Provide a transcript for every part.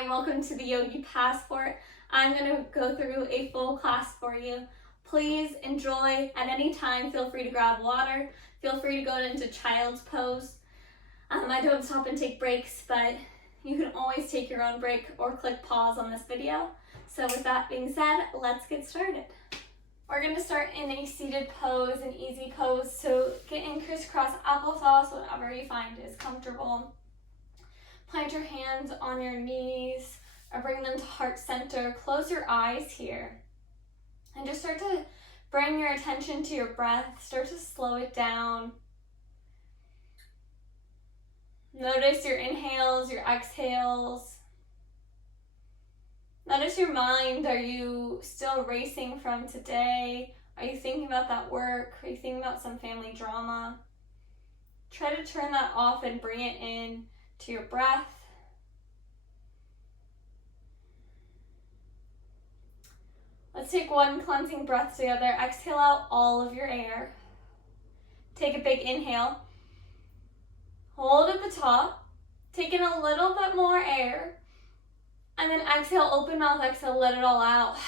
Hi, and welcome to the Yogi Passport. I'm going to go through a full class for you. Please enjoy. At any time, feel free to grab water. Feel free to go into child's pose. I don't stop and take breaks, but you can always take your own break or click pause on this video. So with that being said, let's get started. We're going to start in a seated pose, an easy pose. So get in crisscross applesauce, whatever you find is comfortable. Plant your hands on your knees or bring them to heart center. Close your eyes here and just start to bring your attention to your breath. Start to slow it down. Notice your inhales, your exhales. Notice your mind. Are you still racing from today? Are you thinking about that work? Are you thinking about some family drama? Try to turn that off and bring it in to your breath. Let's take one cleansing breath together. Exhale out all of your air. Take a big inhale. Hold at the top. Take in a little bit more air. And then exhale, open mouth, exhale, let it all out.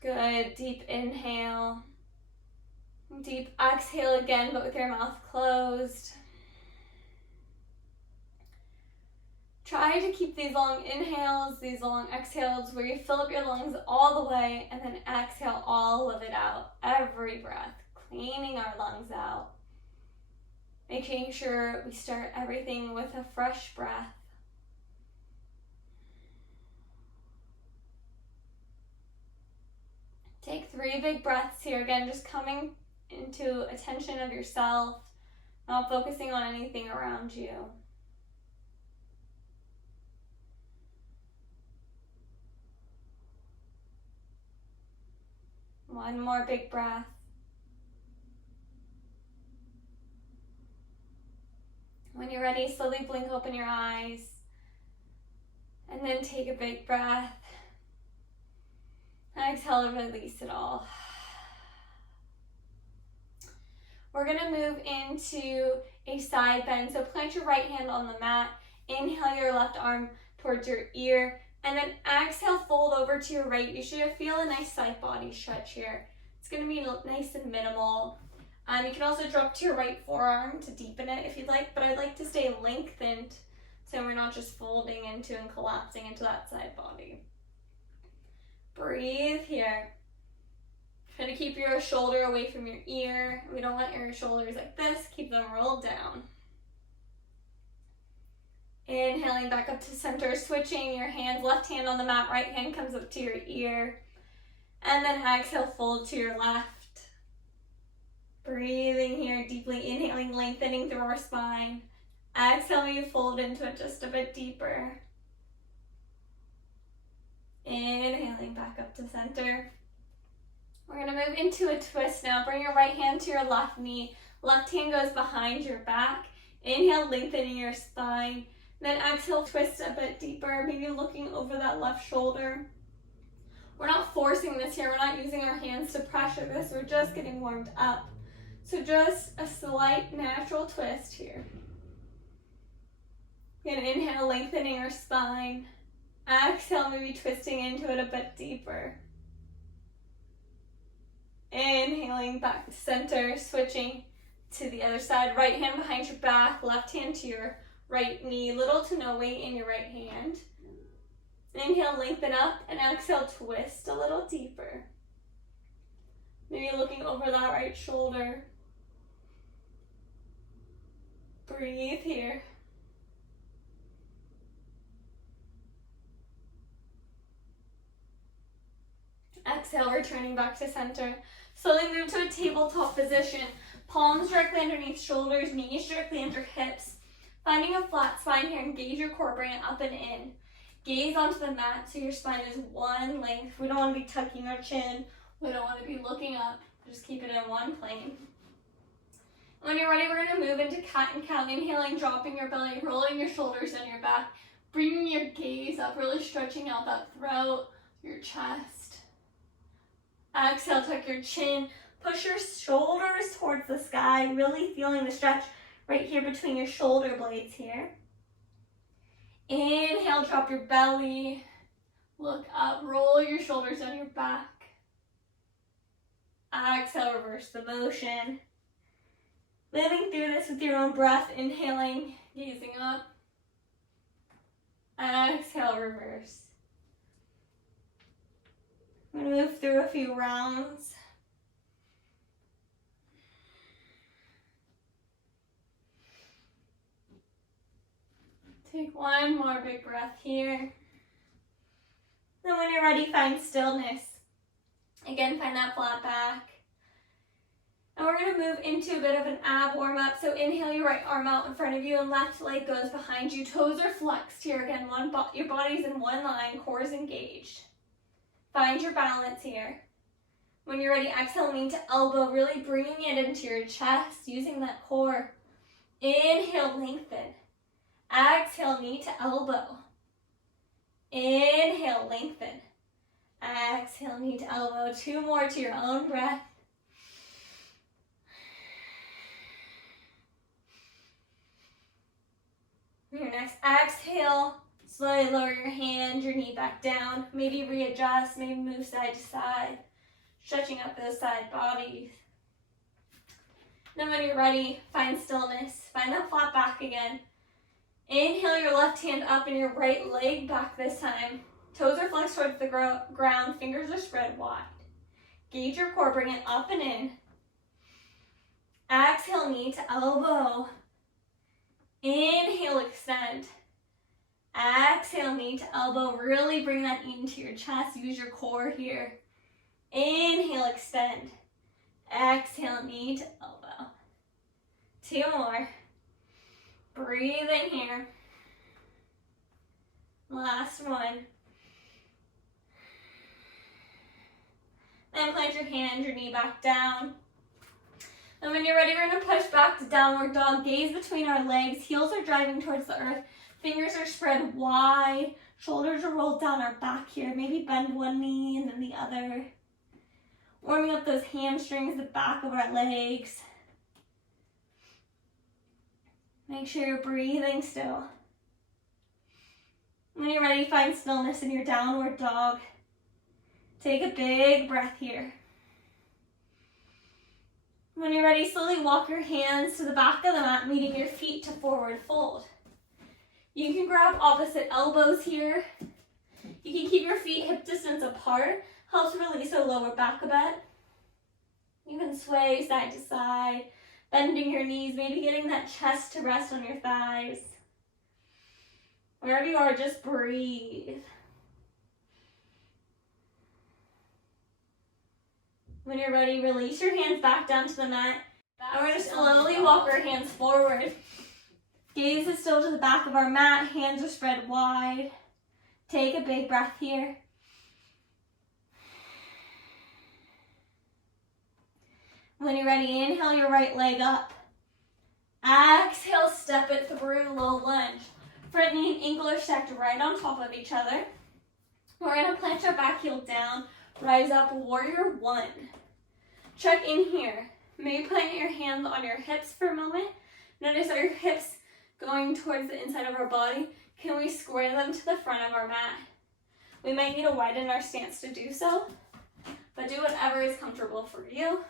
Good. Deep inhale. Deep exhale again, but with your mouth closed. Try to keep these long inhales, these long exhales, where you fill up your lungs all the way and then exhale all of it out. Every breath, cleaning our lungs out. Making sure we start everything with a fresh breath. Take 3 big breaths here. Again, just coming into attention of yourself, not focusing on anything around you. One more big breath. When you're ready, slowly blink open your eyes. And then take a big breath. And exhale and release it all. We're going to move into a side bend. So plant your right hand on the mat. Inhale your left arm towards your ear. And then exhale, fold over to your right. You should feel a nice side body stretch here. It's going to be nice and minimal. You can also drop to your right forearm to deepen it if you'd like, but I'd like to stay lengthened so we're not just folding into and collapsing into that side body. Breathe here. Try to keep your shoulder away from your ear. We don't want your shoulders like this. Keep them rolled down. Inhaling back up to center, switching your hands, left hand on the mat, right hand comes up to your ear. And then exhale, fold to your left. Breathing here, deeply inhaling, lengthening through our spine. Exhale, you fold into it just a bit deeper. Inhaling back up to center. We're going to move into a twist now. Bring your right hand to your left knee. Left hand goes behind your back. Inhale, lengthening your spine. Then exhale, twist a bit deeper, maybe looking over that left shoulder. We're not forcing this here. We're not using our hands to pressure this. We're just getting warmed up. So just a slight natural twist here. Again, inhale, lengthening our spine. Exhale, maybe twisting into it a bit deeper. Inhaling back to center, switching to the other side. Right hand behind your back, left hand to your right knee. Little to no weight in your right hand. Inhale, lengthen up, and exhale, twist a little deeper. Maybe looking over that right shoulder. Breathe here. Exhale, returning back to center. Slowly move to a tabletop position. Palms directly underneath shoulders, knees directly under hips. Finding a flat spine here, engage your core, bring it up and in. Gaze onto the mat so your spine is one length. We don't want to be tucking our chin. We don't want to be looking up. Just keep it in one plane. When you're ready, we're going to move into cat and cow. Inhaling, dropping your belly, rolling your shoulders on your back. Bringing your gaze up, really stretching out that throat, your chest. Exhale, tuck your chin. Push your shoulders towards the sky, really feeling the stretch. right here between your shoulder blades here. Inhale, drop your belly. Look up, roll your shoulders down your back. Exhale, reverse the motion. Living through this with your own breath, inhaling, gazing up. Exhale, reverse. I'm going to move through a few rounds. Take one more big breath here. Then when you're ready, find stillness. Again, find that flat back. And we're going to move into a bit of an ab warm-up. So inhale your right arm out in front of you and left leg goes behind you. Toes are flexed here. Again, your body's in one line, core is engaged. Find your balance here. When you're ready, exhale, lean to elbow, really bringing it into your chest, using that core. Inhale, lengthen. Exhale, knee to elbow. Inhale, lengthen. Exhale, knee to elbow. Two more to your own breath. Your next exhale, slowly lower your hand, your knee back down. Maybe readjust, maybe move side to side. Stretching up those side bodies. Then when you're ready, find stillness. Find that flat back again. Inhale your left hand up and your right leg back this time. Toes are flexed towards the ground, fingers are spread wide. Gauge your core, bring it up and in. Exhale, knee to elbow. Inhale, extend. Exhale, knee to elbow. Really bring that into your chest. Use your core here. Inhale, extend. Exhale, knee to elbow. Two more. Breathe in here. Last one. Then plant your hand, your knee back down. And when you're ready, we're going to push back to downward dog. Gaze between our legs. Heels are driving towards the earth. Fingers are spread wide. Shoulders are rolled down our back here. Maybe bend one knee and then the other. Warming up those hamstrings, the back of our legs. Make sure you're breathing still. When you're ready, find stillness in your downward dog. Take a big breath here. When you're ready, slowly walk your hands to the back of the mat, meeting your feet to forward fold. You can grab opposite elbows here. You can keep your feet hip distance apart. Helps release our lower back a bit. You can sway side to side, bending your knees, maybe getting that chest to rest on your thighs. Wherever you are, just breathe. When you're ready, release your hands back down to the mat. And we're going to slowly walk our hands forward. Gaze is still to the back of our mat. Hands are spread wide. Take a big breath here. When you're ready, inhale your right leg up. Exhale, step it through, low lunge. Front knee and ankle are stacked right on top of each other. We're going to plant our back heel down. Rise up, warrior one. Check in here. Maybe plant your hands on your hips for a moment. Notice our hips going towards the inside of our body. Can we square them to the front of our mat? We might need to widen our stance to do so, but do whatever is comfortable for you.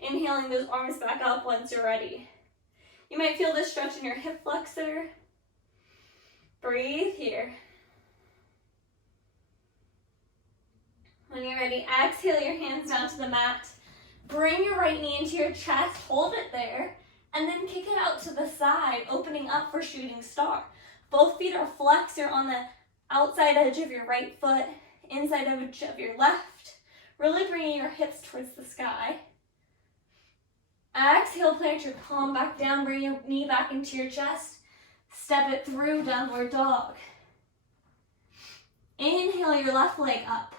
Inhaling those arms back up once you're ready. You might feel this stretch in your hip flexor. Breathe here. When you're ready, exhale your hands down to the mat. Bring your right knee into your chest, hold it there, and then kick it out to the side, opening up for shooting star. Both feet are flexed. You're on the outside edge of your right foot, inside edge of your left. Really bringing your hips towards the sky. Exhale, plant your palm back down, bring your knee back into your chest. Step it through, downward dog. Inhale your left leg up.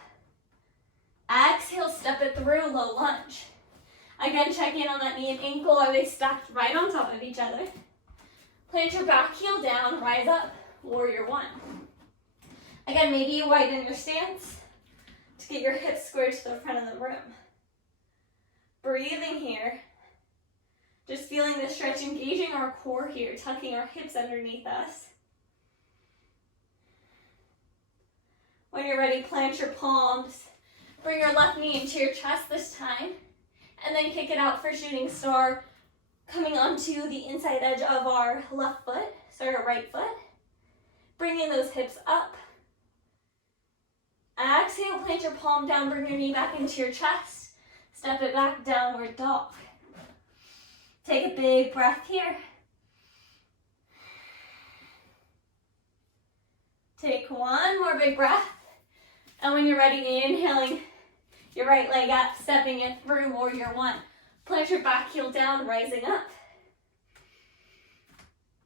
Exhale, step it through, low lunge. Again, check in on that knee and ankle. Are they stacked right on top of each other? Plant your back heel down, rise up, warrior one. Again, maybe you widen your stance to get your hips squared to the front of the room. Breathing here. Just feeling the stretch, engaging our core here, tucking our hips underneath us. When you're ready, plant your palms. Bring your left knee into your chest this time. And then kick it out for shooting star, coming onto the inside edge of our left foot, so our right foot. Bringing those hips up. Exhale, plant your palm down, bring your knee back into your chest. Step it back, downward dog. Take a big breath here. Take one more big breath. And when you're ready, inhaling your right leg up, stepping it through warrior one. Plant your back heel down, rising up.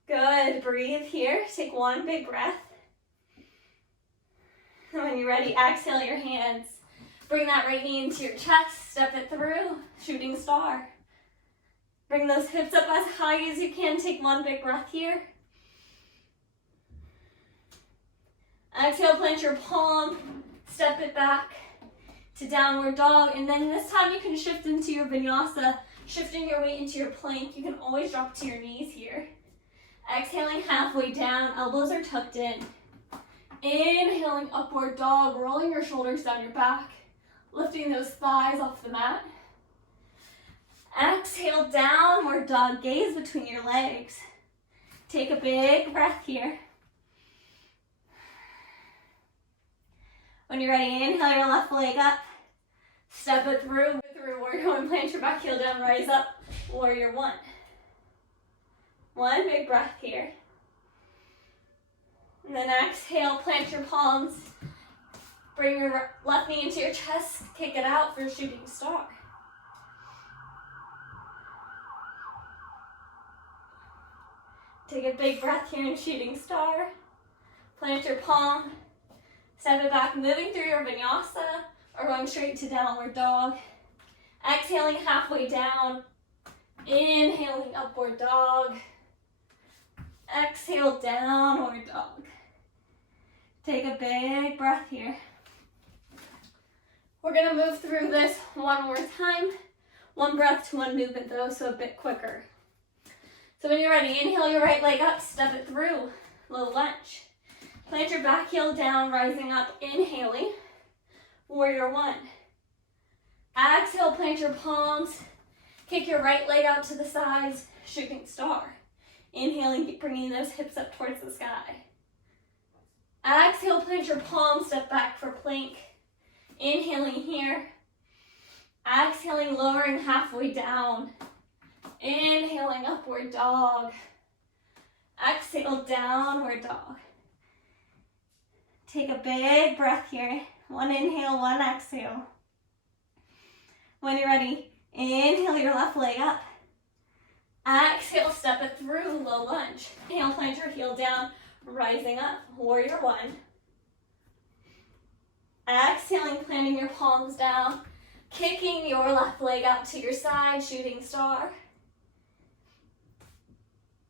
Good, breathe here. Take one big breath. And when you're ready, exhale your hands. Bring that right knee into your chest, step it through, shooting star. Bring those hips up as high as you can. Take one big breath here. Exhale, plant your palm, step it back to downward dog. And then this time you can shift into your vinyasa, shifting your weight into your plank. You can always drop to your knees here. Exhaling halfway down, elbows are tucked in. Inhaling upward dog, rolling your shoulders down your back, lifting those thighs off the mat. Exhale, downward dog, gaze between your legs. Take a big breath here. When you're ready, inhale your left leg up. Step it through warrior one, plant your back heel down, rise up, warrior one. One big breath here. And then exhale, plant your palms. Bring your left knee into your chest, kick it out for shooting star. Take a big breath here in shooting star. Plant your palm. Step it back, moving through your vinyasa or going straight to downward dog. Exhaling halfway down. Inhaling upward dog. Exhale, downward dog. Take a big breath here. We're going to move through this one more time. One breath to one movement though, so a bit quicker. So when you're ready, inhale your right leg up, step it through, low lunge. Plant your back heel down, rising up, inhaling, warrior one. Exhale, plant your palms, kick your right leg out to the sides, shooting star. Inhaling, bringing those hips up towards the sky. Exhale, plant your palms, step back for plank. Inhaling here. Exhaling, lowering halfway down. Inhaling, upward dog. Exhale, downward dog. Take a big breath here. One inhale, one exhale. When you're ready, inhale your left leg up. Exhale, step it through, low lunge. Inhale, plant your heel down, rising up, warrior one. Exhaling, planting your palms down, kicking your left leg out to your side, shooting star.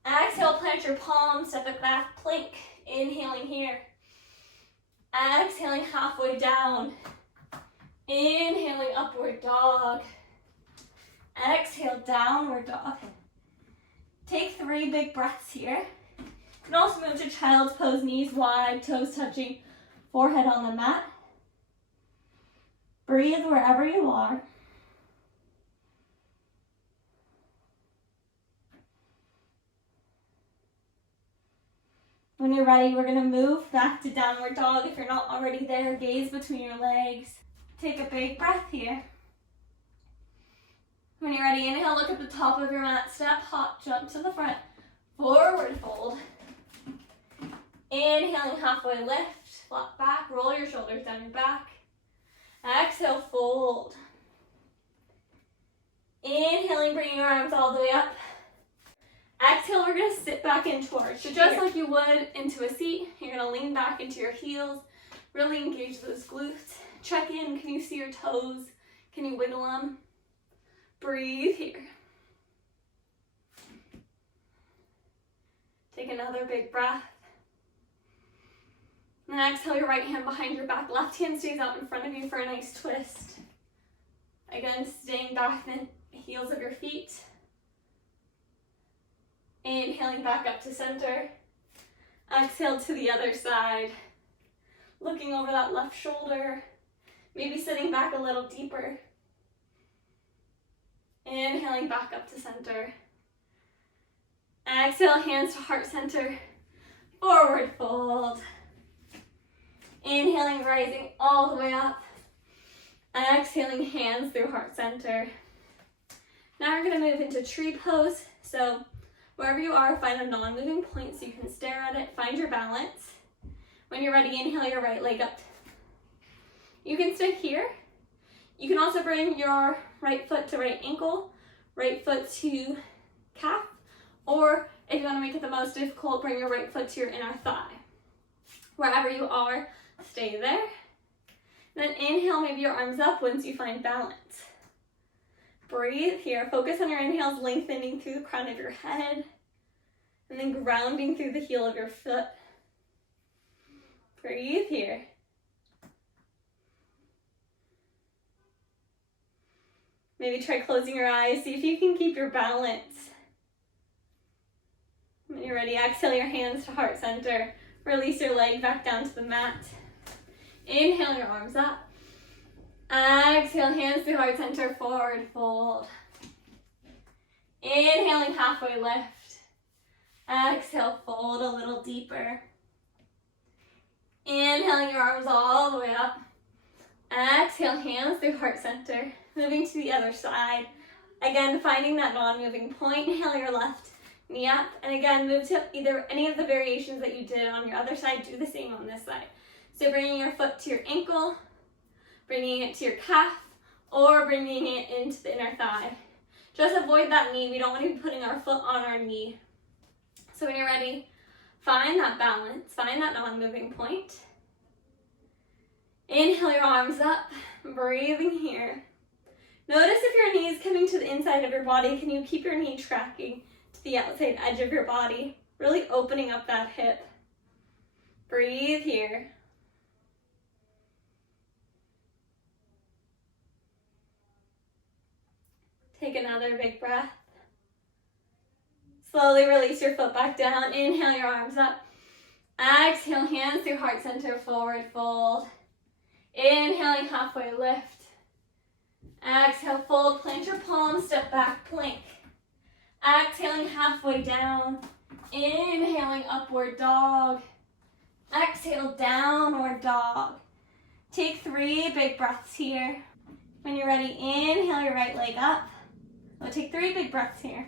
Exhale, plant your palms, step it back, plank. Inhaling here. Exhaling halfway down. Inhaling upward dog. Exhale, downward dog. Take 3 big breaths here. You can also move to child's pose, knees wide, toes touching, forehead on the mat. Breathe wherever you are. When you're ready, we're going to move back to downward dog. If you're not already there, gaze between your legs. Take a big breath here. When you're ready, inhale, look at the top of your mat, step, hop, jump to the front, forward fold. Inhaling, halfway lift, flat back, roll your shoulders down your back. Exhale, fold. Inhaling, bringing your arms all the way up. Exhale, we're going to sit back into our chair. Just like you would into a seat, you're going to lean back into your heels, really engage those glutes. Check in, can you see your toes? Can you wiggle them? Breathe here. Take another big breath. And then exhale your right hand behind your back. Left hand stays out in front of you for a nice twist. Again, staying back in the heels of your feet. Inhaling back up to center. Exhale to the other side. Looking over that left shoulder. Maybe sitting back a little deeper. Inhaling back up to center. Exhale, hands to heart center. Forward fold. Inhaling, rising all the way up. Exhaling, hands through heart center. Now we're going to move into tree pose. So wherever you are, find a non-moving point so you can stare at it. Find your balance. When you're ready, inhale your right leg up. You can stay here. You can also bring your right foot to right ankle, right foot to calf, or if you want to make it the most difficult, bring your right foot to your inner thigh. Wherever you are, stay there. Then inhale, maybe your arms up once you find balance. Breathe here. Focus on your inhales, lengthening through the crown of your head, and then grounding through the heel of your foot. Breathe here. Maybe try closing your eyes. See if you can keep your balance. When you're ready, exhale your hands to heart center. Release your leg back down to the mat. Inhale your arms up. Exhale, hands through heart center, forward fold. Inhaling, halfway lift. Exhale, fold a little deeper. Inhaling your arms all the way up. Exhale, hands through heart center. Moving to the other side. Again, finding that non-moving point. Inhale your left knee up. And again, move to either any of the variations that you did on your other side. Do the same on this side. So bringing your foot to your ankle, bringing it to your calf, or bringing it into the inner thigh. Just avoid that knee. We don't want to be putting our foot on our knee. So when you're ready, find that balance. Find that non-moving point. Inhale your arms up. Breathing here. Notice if your knee is coming to the inside of your body. Can you keep your knee tracking to the outside edge of your body? Really opening up that hip. Breathe here. Take another big breath. Slowly release your foot back down. Inhale your arms up. Exhale, hands through heart center, forward fold. Inhaling, halfway lift. Exhale, fold, plant your palms, step back, plank. Exhaling, halfway down. Inhaling, upward dog. Exhale, downward dog. Take 3 big breaths here. When you're ready, inhale your right leg up. We'll take 3 big breaths here.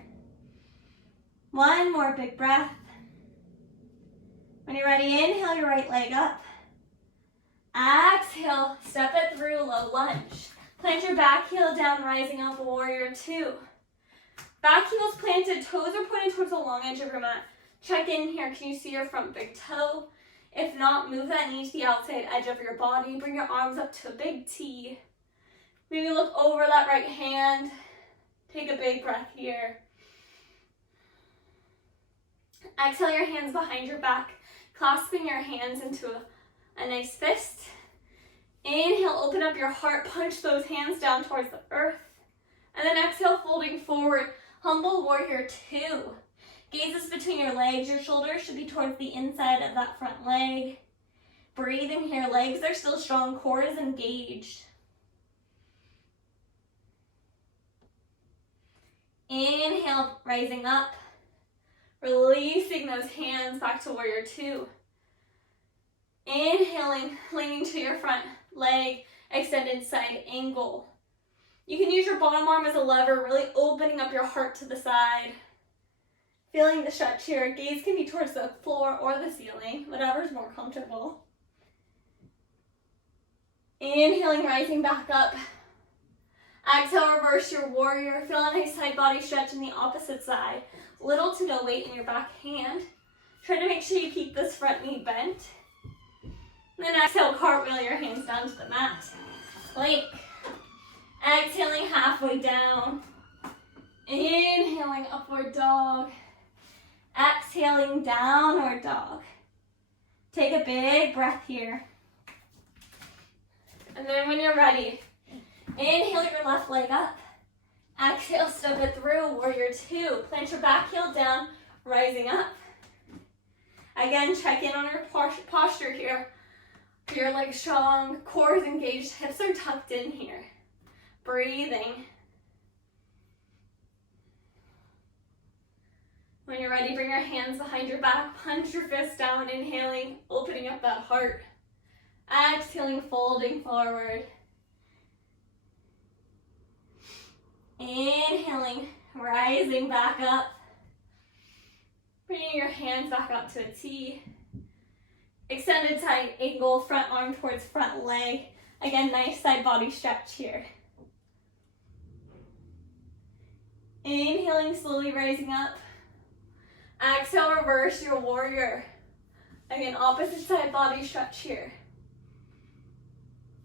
1 more big breath. When you're ready, inhale your right leg up. Exhale, step it through, low lunge. Plant your back heel down, rising up, warrior 2. Back heels planted, toes are pointed towards the long edge of your mat. Check in here, can you see your front big toe? If not, move that knee to the outside edge of your body. Bring your arms up to a big T. Maybe look over that right hand. Take a big breath here. Exhale your hands behind your back, clasping your hands into a nice fist. Inhale, open up your heart, punch those hands down towards the earth. And then exhale, folding forward, humble warrior 2. Gazes between your legs, your shoulders should be towards the inside of that front leg. Breathing here, legs are still strong, core is engaged. Inhale, rising up, releasing those hands back to warrior 2. Inhaling, leaning to your front leg, extended side angle. You can use your bottom arm as a lever, really opening up your heart to the side. Feeling the stretch here. Gaze can be towards the floor or the ceiling, whatever is more comfortable. Inhaling, rising back up. Exhale, reverse your warrior. Feel a nice side body stretch in the opposite side. Little to no weight in your back hand. Try to make sure you keep this front knee bent. And then exhale, cartwheel your hands down to the mat. Plank. Exhaling, halfway down. Inhaling, upward dog. Exhaling, downward dog. Take a big breath here. And then when you're ready, inhale your left leg up. Exhale, step it through, warrior 2. Plant your back heel down, rising up. Again, check in on your posture here. Your legs strong, core is engaged, hips are tucked in here. Breathing. When you're ready, bring your hands behind your back, punch your fists down, inhaling, opening up that heart. Exhaling, folding forward. Inhaling, rising back up. Bringing your hands back up to a T. Extended side angle, front arm towards front leg. Again, nice side body stretch here. Inhaling, slowly rising up. Exhale, reverse your warrior. Again, opposite side body stretch here.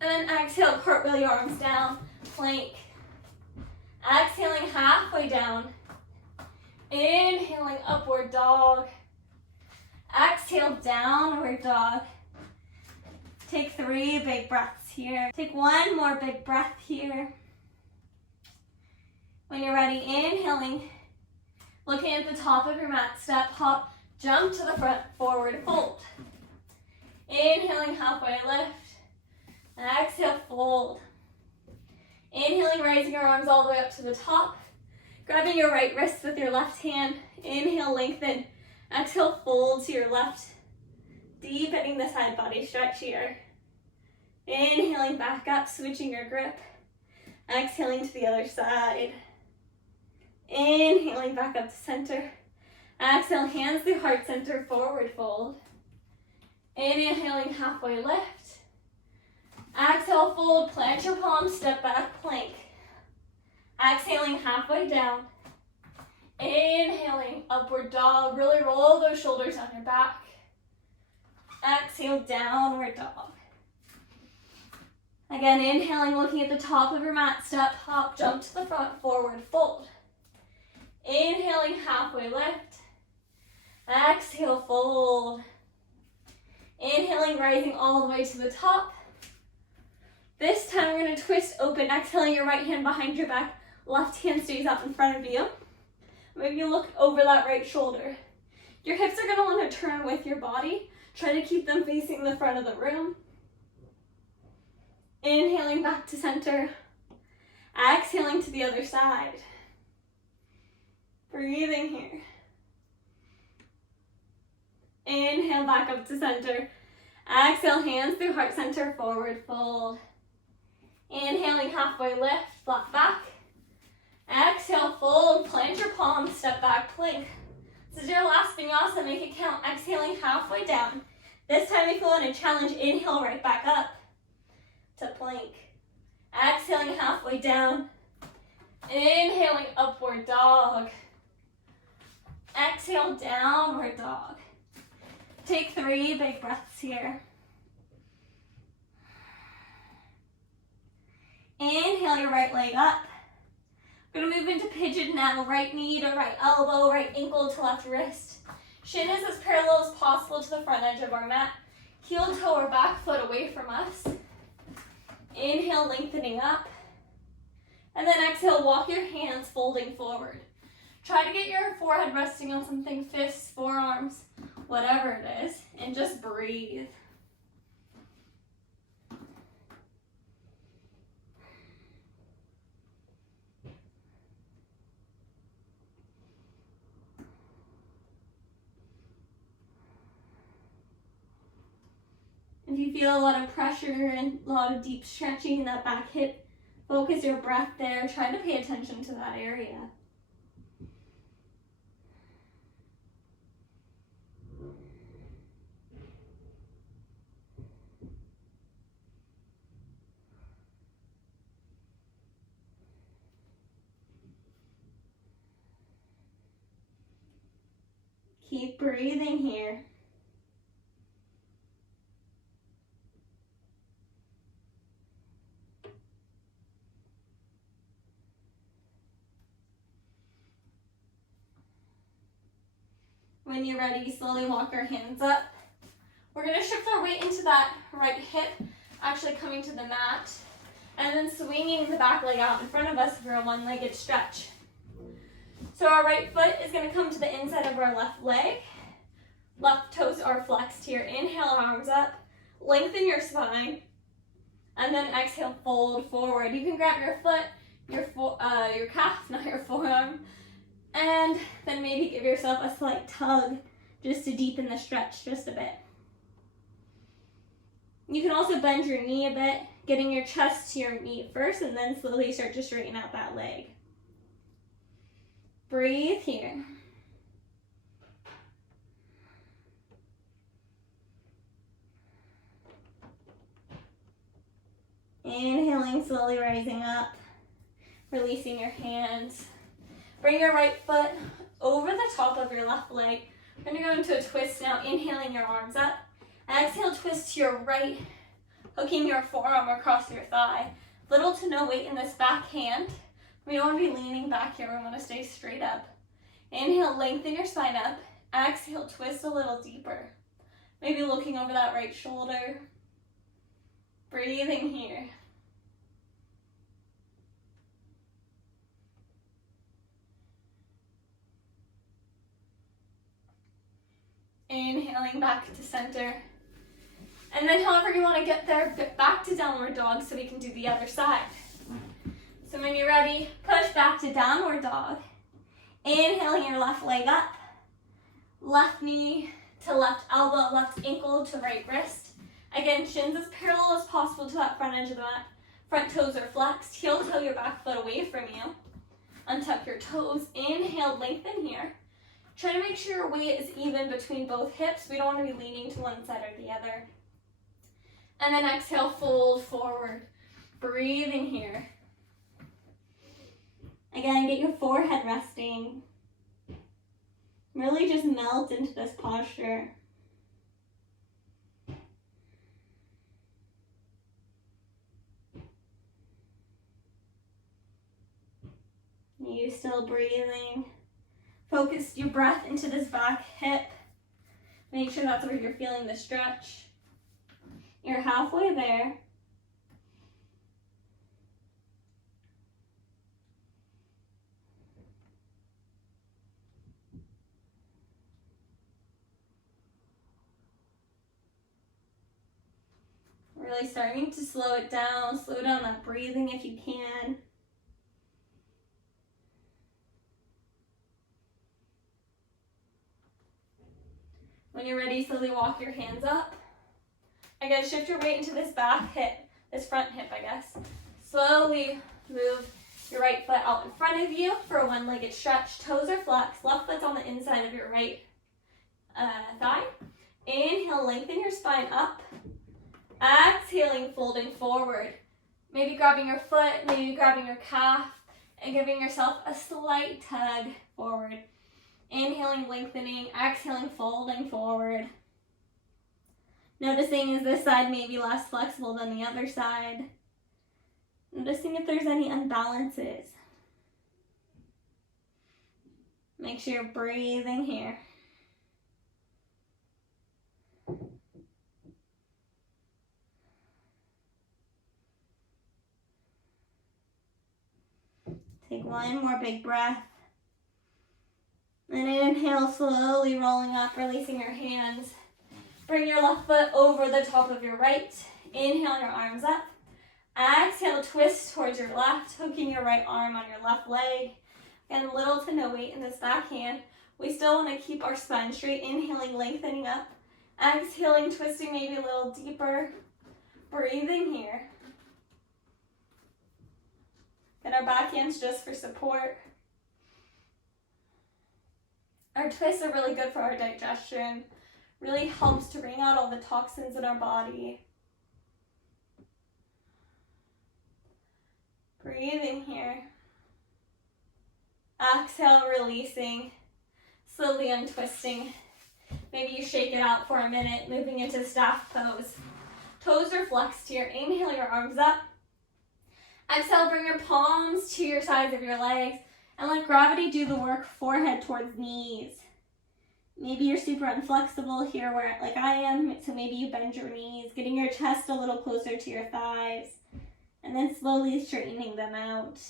And then exhale, cartwheel your arms down, plank. Exhaling, halfway down. Inhaling, upward dog. Exhale, downward dog. Take 3 big breaths here. Take 1 more big breath here. When you're ready, inhaling, looking at the top of your mat, step, hop, jump to the front, forward fold. Inhaling, halfway lift. Exhale, fold. Inhaling, raising your arms all the way up to the top. Grabbing your right wrist with your left hand. Inhale, lengthen. Exhale, fold to your left. Deepening the side body stretch here. Inhaling back up, switching your grip. Exhaling to the other side. Inhaling back up to center. Exhale, hands through heart center, forward fold. Inhaling, halfway lift. Exhale, fold, plant your palms, step back, plank. Exhaling, halfway down. Inhaling, upward dog. Really roll those shoulders on your back. Exhale, downward dog. Again, inhaling, looking at the top of your mat, step, hop, jump to the front, forward fold. Inhaling, halfway lift. Exhale, fold. Inhaling, rising all the way to the top. This time we're going to twist open, exhaling your right hand behind your back, left hand stays up in front of you. Maybe you look over that right shoulder. Your hips are going to want to turn with your body. Try to keep them facing the front of the room. Inhaling back to center. Exhaling to the other side. Breathing here. Inhale back up to center. Exhale, hands through heart center, forward fold. Inhaling, halfway lift, flat back. Exhale, fold, plant your palms, step back, plank. This is your last vinyasa, make it count. Exhaling, halfway down. This time if you want to challenge, inhale right back up to plank. Exhaling, halfway down. Inhaling, upward dog. Exhale, downward dog. Take 3 big breaths here. Inhale your right leg up. We're going to move into pigeon now. Right knee to right elbow, right ankle to left wrist. Shin is as parallel as possible to the front edge of our mat. Heel toe or back foot away from us. Inhale, lengthening up. And then exhale, walk your hands folding forward. Try to get your forehead resting on something, fists, forearms, whatever it is, and just breathe. If you feel a lot of pressure and a lot of deep stretching in that back hip, focus your breath there. Try to pay attention to that area. Keep breathing here. When you're ready, slowly walk our hands up. We're going to shift our weight into that right hip, actually coming to the mat, and then swinging the back leg out in front of us for a one-legged stretch. So our right foot is going to come to the inside of our left leg. Left toes are flexed here. Inhale, arms up. Lengthen your spine. And then exhale, fold forward. You can grab your foot, your calf, not your forearm. And then maybe give yourself a slight tug just to deepen the stretch just a bit. You can also bend your knee a bit, getting your chest to your knee first, and then slowly start to straighten out that leg. Breathe here. Inhaling, slowly rising up, releasing your hands. Bring your right foot over the top of your left leg. We're going to go into a twist now, inhaling your arms up. Exhale, twist to your right, hooking your forearm across your thigh. Little to no weight in this back hand. We don't want to be leaning back here. We want to stay straight up. Inhale, lengthen your spine up. Exhale, twist a little deeper. Maybe looking over that right shoulder. Breathing here. Inhaling back to center. And then however you want to get there, back to downward dog so we can do the other side. So when you're ready, push back to downward dog. Inhaling your left leg up. Left knee to left elbow, left ankle to right wrist. Again, shins as parallel as possible to that front edge of the mat. Front toes are flexed. Heel toe your back foot away from you. Untuck your toes. Inhale, lengthen here. Try to make sure your weight is even between both hips. We don't want to be leaning to one side or the other. And then exhale, fold forward. Breathing here. Again, get your forehead resting. Really just melt into this posture. You still breathing. Focus your breath into this back hip. Make sure that's where you're feeling the stretch. You're halfway there. Really starting to slow it down. Slow down that breathing if you can. When you're ready, slowly walk your hands up. Again, shift your weight into this back hip, this front hip, I guess. Slowly move your right foot out in front of you for a one-legged stretch. Toes are flexed. Left foot's on the inside of your right thigh. Inhale, lengthen your spine up. Exhaling, folding forward. Maybe grabbing your foot, maybe grabbing your calf, and giving yourself a slight tug forward. Inhaling, lengthening, exhaling, folding forward. Noticing is this side may be less flexible than the other side. Noticing if there's any unbalances. Make sure you're breathing here. Take one more big breath. And inhale, slowly rolling up, releasing your hands. Bring your left foot over the top of your right. Inhale, your arms up. Exhale, twist towards your left, hooking your right arm on your left leg. And little to no weight in this back hand. We still want to keep our spine straight. Inhaling, lengthening up. Exhaling, twisting maybe a little deeper. Breathing here. Get our back hands just for support. Our twists are really good for our digestion. Really helps to wring out all the toxins in our body. Breathing here. Exhale, releasing. Slowly untwisting. Maybe you shake it out for a minute, moving into staff pose. Toes are flexed here. Inhale, your arms up. Exhale, bring your palms to your sides of your legs and let gravity do the work, forehead towards knees. Maybe you're super inflexible here like I am, so maybe you bend your knees, getting your chest a little closer to your thighs, and then slowly straightening them out.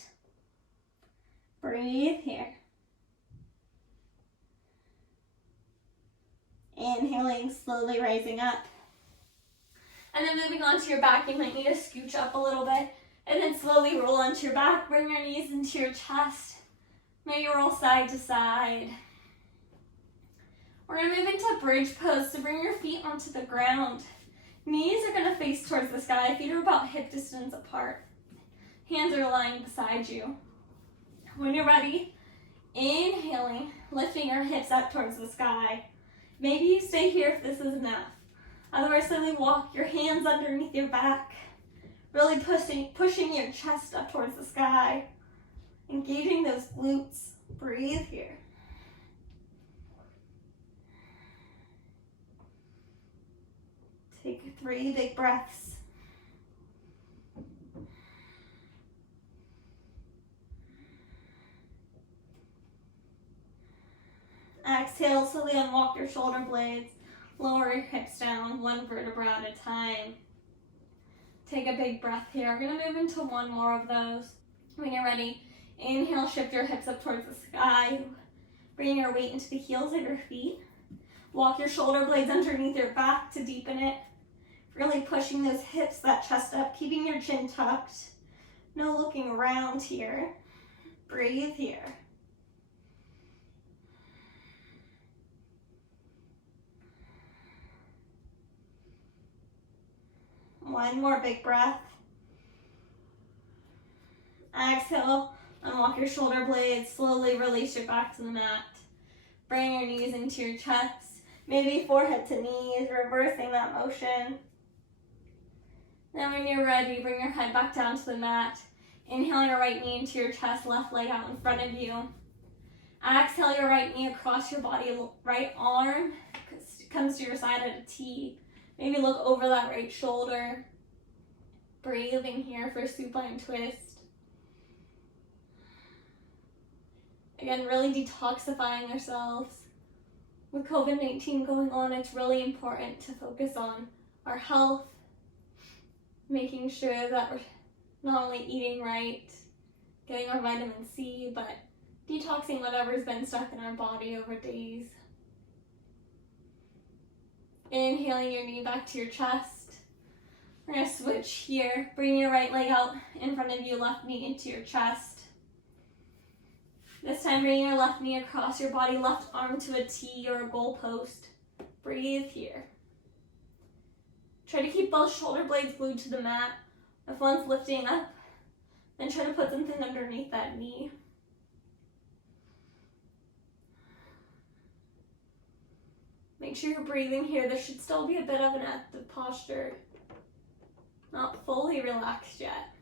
Breathe here. Inhaling, slowly rising up. And then moving on to your back, you might need to scooch up a little bit. And then slowly roll onto your back, bring your knees into your chest. Maybe roll side to side. We're gonna move into bridge pose, so bring your feet onto the ground. Knees are gonna face towards the sky, feet are about hip distance apart. Hands are lying beside you. When you're ready, inhaling, lifting your hips up towards the sky. Maybe you stay here if this is enough. Otherwise, slowly walk your hands underneath your back, really pushing your chest up towards the sky, engaging those glutes. Breathe here. Take 3 big breaths. Exhale, slowly unwalk your shoulder blades. Lower your hips down, 1 vertebra at a time. Take a big breath here. We're gonna move into 1 more of those. When you're ready, inhale, shift your hips up towards the sky. Bring your weight into the heels of your feet. Walk your shoulder blades underneath your back to deepen it. Really pushing those hips, that chest up, keeping your chin tucked. No looking around here. Breathe here. One more big breath. Exhale, unwalk your shoulder blades. Slowly release your back to the mat. Bring your knees into your chest. Maybe forehead to knees, reversing that motion. Then when you're ready, bring your head back down to the mat. Inhale your right knee into your chest, left leg out in front of you. Exhale your right knee across your body, right arm comes to your side at a T. Maybe look over that right shoulder. Breathing here for supine twist. Again, really detoxifying ourselves. With COVID-19 going on, it's really important to focus on our health, making sure that we're not only eating right, getting our vitamin C, but detoxing whatever's been stuck in our body over days. Inhaling your knee back to your chest. We're gonna switch here. Bring your right leg out in front of you, left knee into your chest. This time, bring your left knee across your body, left arm to a T or a goalpost. Breathe here. Try to keep both shoulder blades glued to the mat. If one's lifting up, then try to put something underneath that knee. Make sure you're breathing here. There should still be a bit of an active posture. Not fully relaxed yet.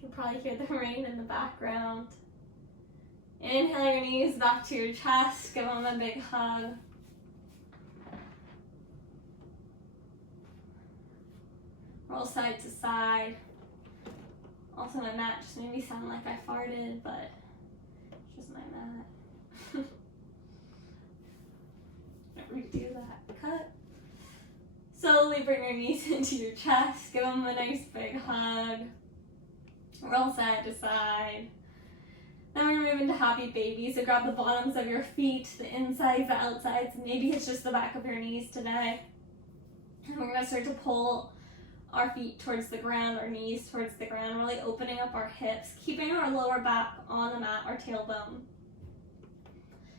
You can probably hear the rain in the background. Inhale your knees back to your chest. Give them a big hug. Roll side to side. Also, my mat just made me sound like I farted, but it's just my mat. Redo that. Cut. Slowly bring your knees into your chest. Give them a nice big hug. Roll side to side. Then we're going to move into happy baby. So grab the bottoms of your feet, the insides, the outsides. Maybe it's just the back of your knees today. And we're going to start to pull our feet towards the ground, our knees towards the ground, really opening up our hips, keeping our lower back on the mat, our tailbone.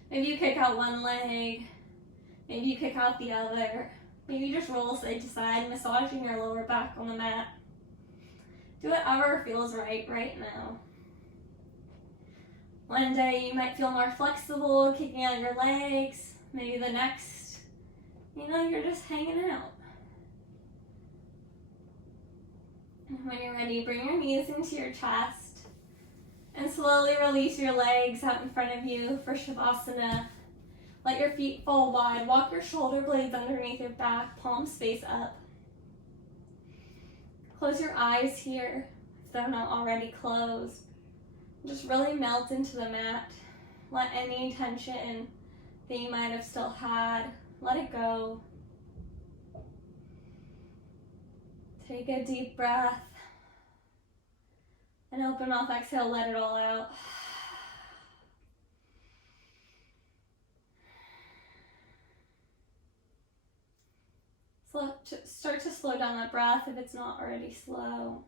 Maybe you kick out one leg. Maybe you kick out the other. Maybe you just roll side to side, massaging your lower back on the mat. Do whatever feels right now. One day you might feel more flexible, kicking out your legs. Maybe the next, you're just hanging out. And when you're ready, bring your knees into your chest and slowly release your legs out in front of you for Shavasana. Let your feet fall wide. Walk your shoulder blades underneath your back, palms face up. Close your eyes here if they're not already closed. Just really melt into the mat. Let any tension that you might have still had, let it go. Take a deep breath. And open mouth, exhale, let it all out. start to slow down that breath if it's not already slow.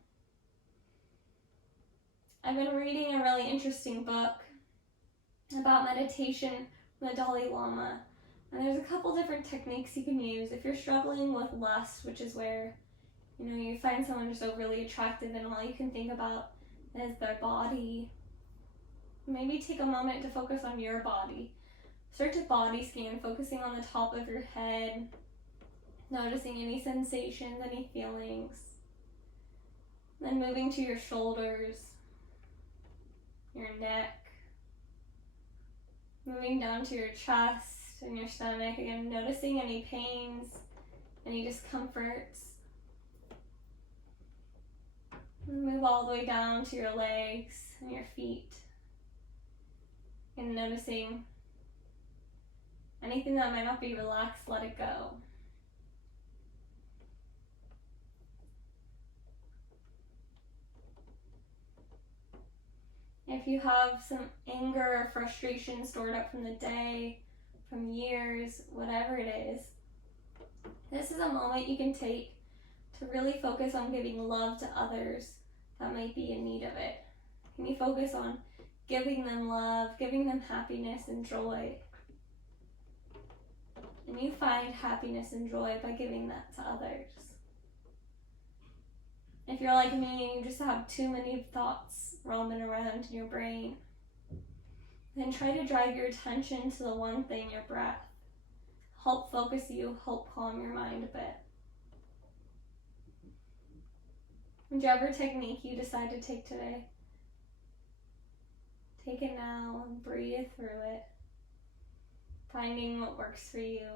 I've been reading a really interesting book about meditation from the Dalai Lama. And there's a couple different techniques you can use. If you're struggling with lust, which is where, you find someone just overly attractive and all you can think about is their body, maybe take a moment to focus on your body. Start to body scan, focusing on the top of your head, noticing any sensations, any feelings. Then moving to your shoulders, your neck, moving down to your chest and your stomach. Again, noticing any pains, any discomforts. Move all the way down to your legs and your feet. And noticing anything that might not be relaxed, let it go. If you have some anger or frustration stored up from the day, from years, whatever it is, this is a moment you can take to really focus on giving love to others that might be in need of it. Can you focus on giving them love, giving them happiness and joy? And you find happiness and joy by giving that to others. If you're like me and you just have too many thoughts roaming around in your brain, then try to drive your attention to the one thing, your breath. Help focus you, help calm your mind a bit. Whichever technique you decide to take today, take it now and breathe through it, finding what works for you.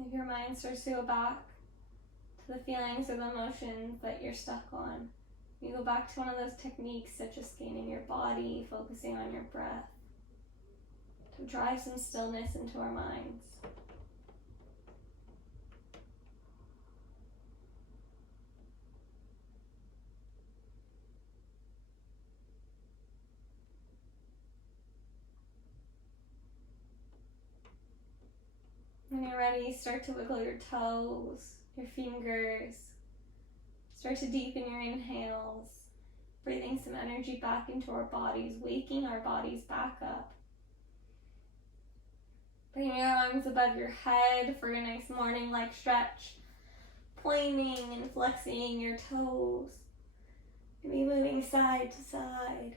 If your mind starts to go back to the feelings or the emotions that you're stuck on, you go back to one of those techniques such as scanning your body, focusing on your breath, to drive some stillness into our minds. When you're ready, start to wiggle your toes, your fingers. Start to deepen your inhales, breathing some energy back into our bodies, waking our bodies back up. Bring your arms above your head for a nice morning-like stretch, pointing and flexing your toes. Maybe moving side to side.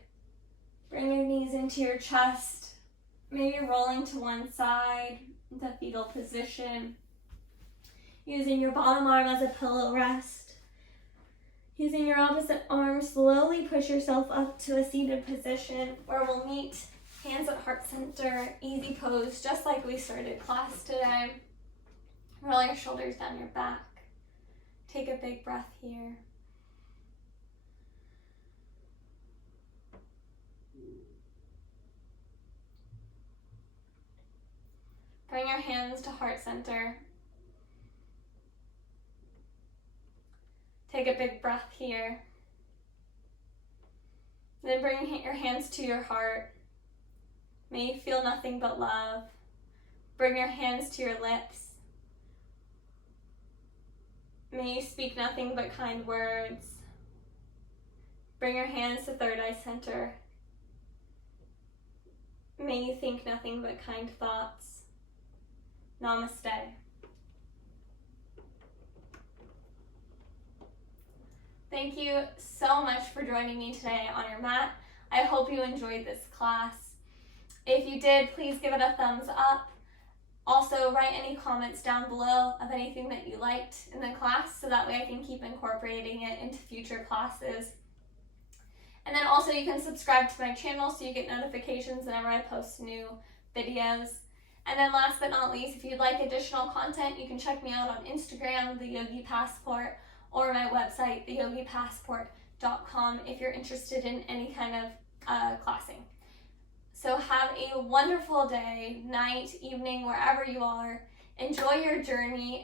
Bring your knees into your chest. Maybe rolling to one side, into fetal position. Using your bottom arm as a pillow rest. Using your opposite arm, slowly push yourself up to a seated position where we'll meet hands at heart center, easy pose, just like we started class today. Roll your shoulders down your back. Take a big breath here. Bring your hands to heart center. Take a big breath here. Then bring your hands to your heart. May you feel nothing but love. Bring your hands to your lips. May you speak nothing but kind words. Bring your hands to third eye center. May you think nothing but kind thoughts. Namaste. Thank you so much for joining me today on your mat. I hope you enjoyed this class. If you did, please give it a thumbs up. Also, write any comments down below of anything that you liked in the class so that way I can keep incorporating it into future classes. And then also you can subscribe to my channel so you get notifications whenever I post new videos. And then last but not least, if you'd like additional content, you can check me out on Instagram, TheYogiPassport, or my website, TheYogiPassport.com, if you're interested in any kind of classing. So have a wonderful day, night, evening, wherever you are. Enjoy your journey.